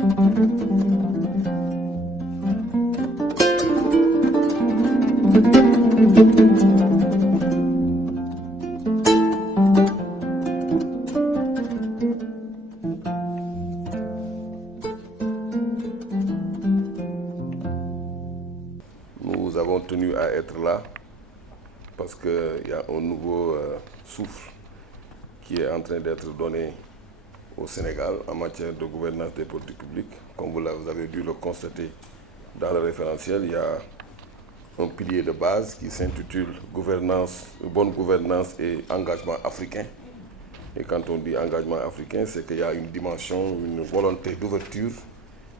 Nous avons tenu à être là parce qu'il y a un nouveau souffle qui est en train d'être donné au Sénégal en matière de gouvernance des politiques publiques. Comme vous avez dû le constater dans le référentiel, il y a un pilier de base qui s'intitule bonne gouvernance et engagement africain. Et quand on dit engagement africain, c'est qu'il y a une dimension, une volonté d'ouverture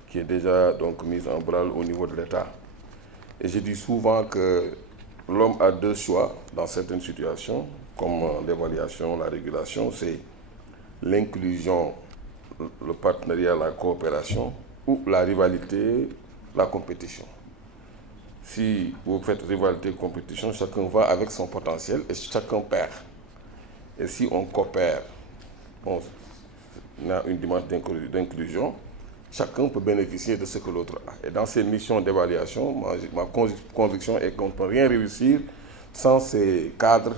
qui est déjà donc mise en branle au niveau de l'État. Et je dis souvent que l'homme a deux choix dans certaines situations, comme l'évaluation, la régulation, c'est l'inclusion, le partenariat, la coopération, ou la rivalité, la compétition. Si vous faites rivalité, compétition, chacun va avec son potentiel et chacun perd. Et si on coopère, on a une dimension d'inclusion, chacun peut bénéficier de ce que l'autre a. Et dans ces missions d'évaluation, ma conviction est qu'on ne peut rien réussir sans ces cadres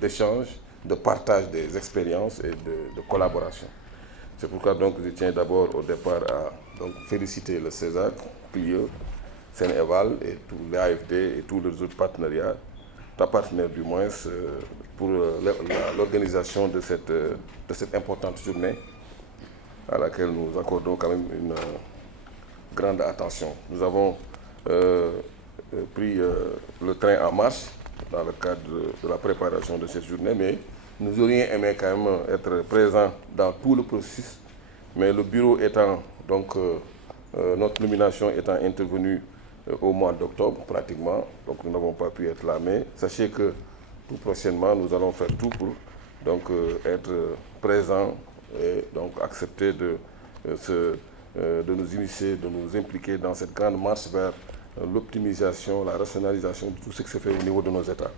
d'échange, de partage des expériences et de collaboration. C'est pourquoi donc, je tiens d'abord au départ à féliciter le CESAC, PIE, Sénéval et tout l'AFD et tous les autres partenariats, partenaires du moins, pour l'organisation de cette importante journée à laquelle nous accordons quand même une grande attention. Nous avons pris le train en marche dans le cadre de la préparation de cette journée, mais nous aurions aimé quand même être présents dans tout le processus, mais le bureau étant, donc notre nomination étant intervenue au mois d'octobre pratiquement, donc nous n'avons pas pu être là, mais sachez que tout prochainement nous allons faire tout pour donc, être présents et donc accepter de nous initier, de nous impliquer dans cette grande marche vers l'optimisation, la rationalisation de tout ce qui se fait au niveau de nos États.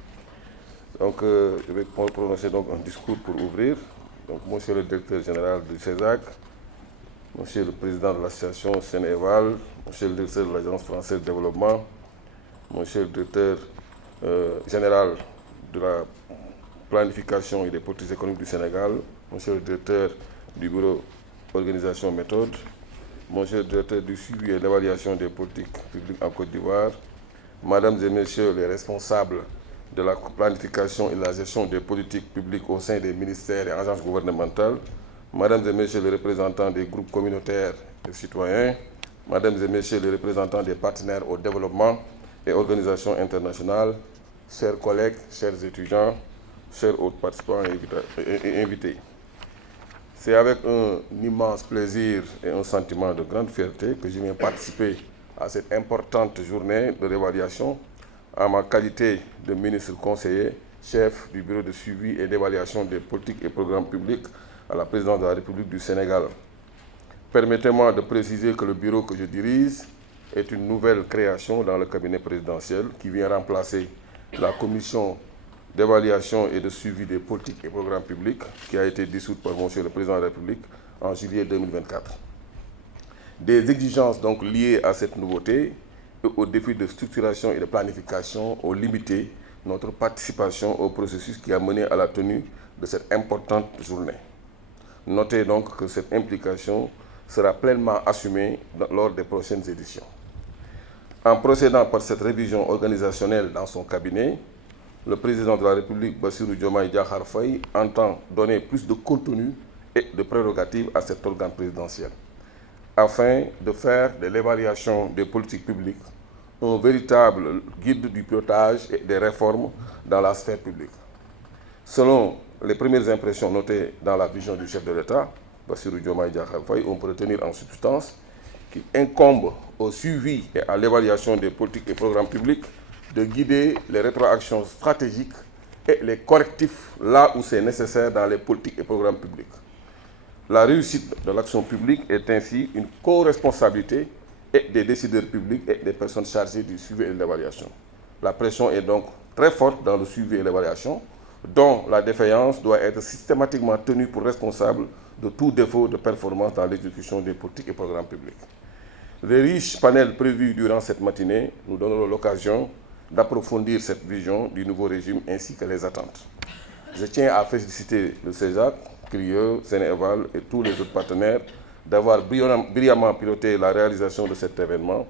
Donc je vais prononcer donc un discours pour ouvrir. Donc monsieur le directeur général du CESAC, monsieur le président de l'association Sénéval, monsieur le directeur de l'Agence française de développement, monsieur le directeur général de la planification et des politiques économiques du Sénégal, monsieur le directeur du bureau organisation méthode, monsieur le directeur du suivi et l'évaluation des politiques publiques en Côte d'Ivoire, mesdames et messieurs les responsables de la planification et de la gestion des politiques publiques au sein des ministères et agences gouvernementales, mesdames et messieurs les représentants des groupes communautaires et citoyens, mesdames et messieurs les représentants des partenaires au développement et organisations internationales, chers collègues, chers étudiants, chers autres participants et invités. C'est avec un immense plaisir et un sentiment de grande fierté que je viens participer à cette importante journée de réévaluation en ma qualité de ministre conseiller, chef du bureau de suivi et d'évaluation des politiques et programmes publics à la présidence de la République du Sénégal. Permettez-moi de préciser que le bureau que je dirige est une nouvelle création dans le cabinet présidentiel qui vient remplacer la commission d'évaluation et de suivi des politiques et programmes publics qui a été dissoute par monsieur le président de la République en juillet 2024. Des exigences donc liées à cette nouveauté et aux défis de structuration et de planification ont limité notre participation au processus qui a mené à la tenue de cette importante journée. Notez donc que cette implication sera pleinement assumée lors des prochaines éditions. En procédant par cette révision organisationnelle dans son cabinet, le président de la République, Bassirou Diomaye Diakhar Faye, entend donner plus de contenu et de prérogatives à cet organe présidentiel, afin de faire de l'évaluation des politiques publiques un véritable guide du pilotage et des réformes dans la sphère publique. Selon les premières impressions notées dans la vision du chef de l'État, Bassirou Diomaye Diakhar Faye, on peut retenir en substance qu'il incombe au suivi et à l'évaluation des politiques et programmes publics de guider les rétroactions stratégiques et les correctifs là où c'est nécessaire dans les politiques et programmes publics. La réussite de l'action publique est ainsi une co-responsabilité et des décideurs publics et des personnes chargées du suivi et de l'évaluation. La pression est donc très forte dans le suivi et l'évaluation, dont la défaillance doit être systématiquement tenue pour responsable de tout défaut de performance dans l'exécution des politiques et programmes publics. Les riches panels prévus durant cette matinée nous donneront l'occasion d'approfondir cette vision du nouveau régime ainsi que les attentes. Je tiens à féliciter le CESAC, CRIE, Sénéval et tous les autres partenaires d'avoir brillamment piloté la réalisation de cet événement,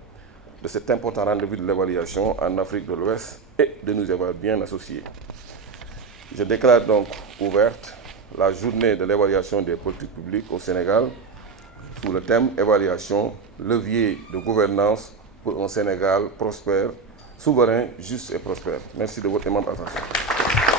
de cet important rendez-vous de l'évaluation en Afrique de l'Ouest et de nous avoir bien associés. Je déclare donc ouverte la journée de l'évaluation des politiques publiques au Sénégal sous le thème « Évaluation, levier de gouvernance pour un Sénégal prospère, souverain, juste et prospère ». Merci de votre aimable attention.